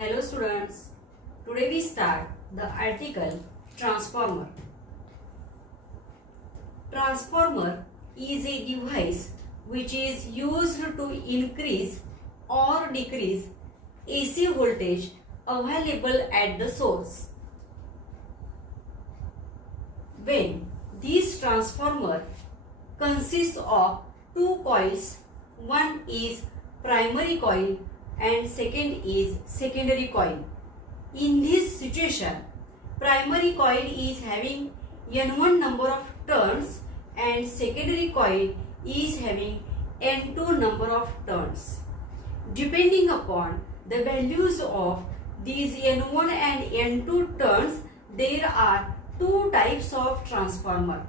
Hello students, today we start the article transformer. Transformer is a device which is used to increase or decrease AC voltage available at the source. When this transformer consists of two coils, one is primary coil and second is secondary coil. In this situation, primary coil is having N1 number of turns and secondary coil is having N2 number of turns. Depending upon the values of these N1 and N2 turns, there are two types of transformer.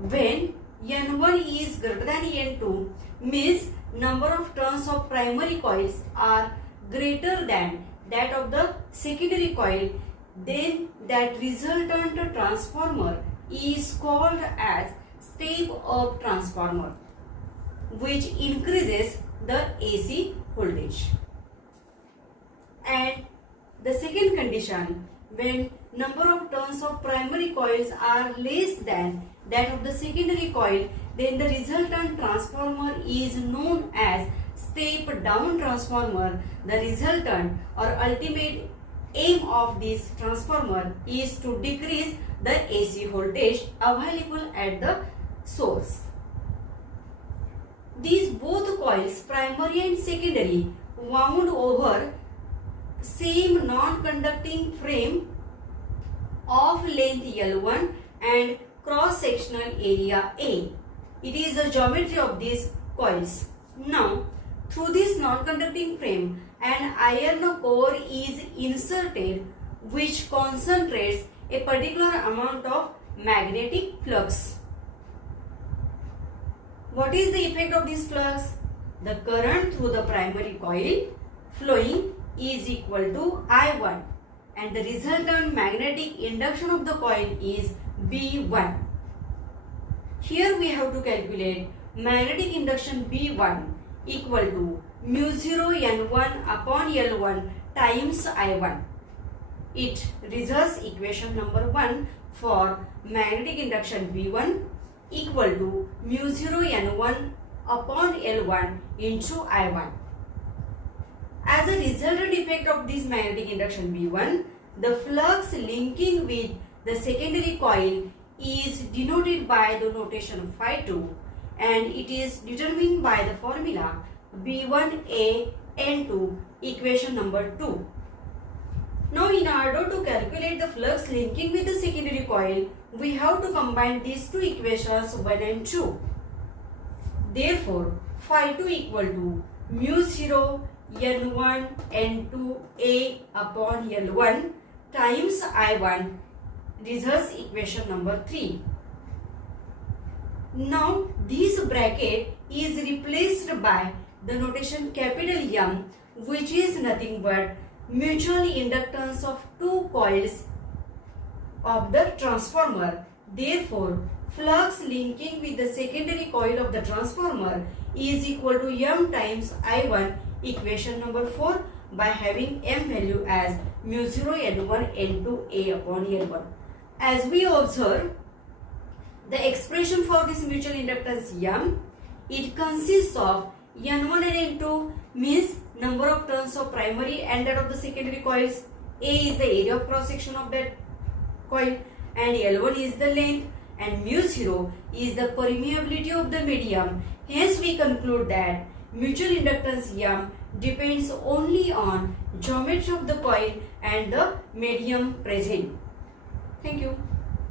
When N1 is greater than N2 means number of turns of primary coils are greater than that of the secondary coil, then that resultant transformer is called as step-up transformer, which increases the AC voltage. And the second condition, when number of turns of primary coils are less than that of the secondary coil, then the resultant transformer is known as step down transformer. The resultant or ultimate aim of this transformer is to decrease the AC voltage available at the source. These both coils, primary and secondary, wound over same non-conducting frame of length L1 and cross-sectional area A. It is the geometry of these coils. Now, through this non-conducting frame, an iron core is inserted which concentrates a particular amount of magnetic flux. What is the effect of this flux? The current through the primary coil flowing is equal to I1 and the resultant magnetic induction of the coil is B1. Here we have to calculate magnetic induction B1 equal to mu0 N1 upon L1 times I1. It results equation number 1 for magnetic induction B1 equal to mu0 N1 upon L1 into I1. As a resultant effect of this magnetic induction B1, the flux linking with the secondary coil is denoted by the notation phi2 and it is determined by the formula B1A N2 equation number 2. Now in order to calculate the flux linking with the secondary coil, we have to combine these two equations 1 and 2. Therefore, phi2 equal to mu0 N1 N2 A upon L1 times I1 results equation number 3. Now this bracket is replaced by the notation capital M, which is nothing but mutual inductance of two coils of the transformer. Therefore, flux linking with the secondary coil of the transformer is equal to M times I1 equation number 4 by having M value as mu0 N1 N2 A upon L1. As we observe, the expression for this mutual inductance M, it consists of N1 and N2 means number of turns of primary and that of the secondary coils. A is the area of cross section of that coil and L1 is the length and mu0 is the permeability of the medium. Hence we conclude that mutual inductance M depends only on geometry of the coil and the medium present. Thank you.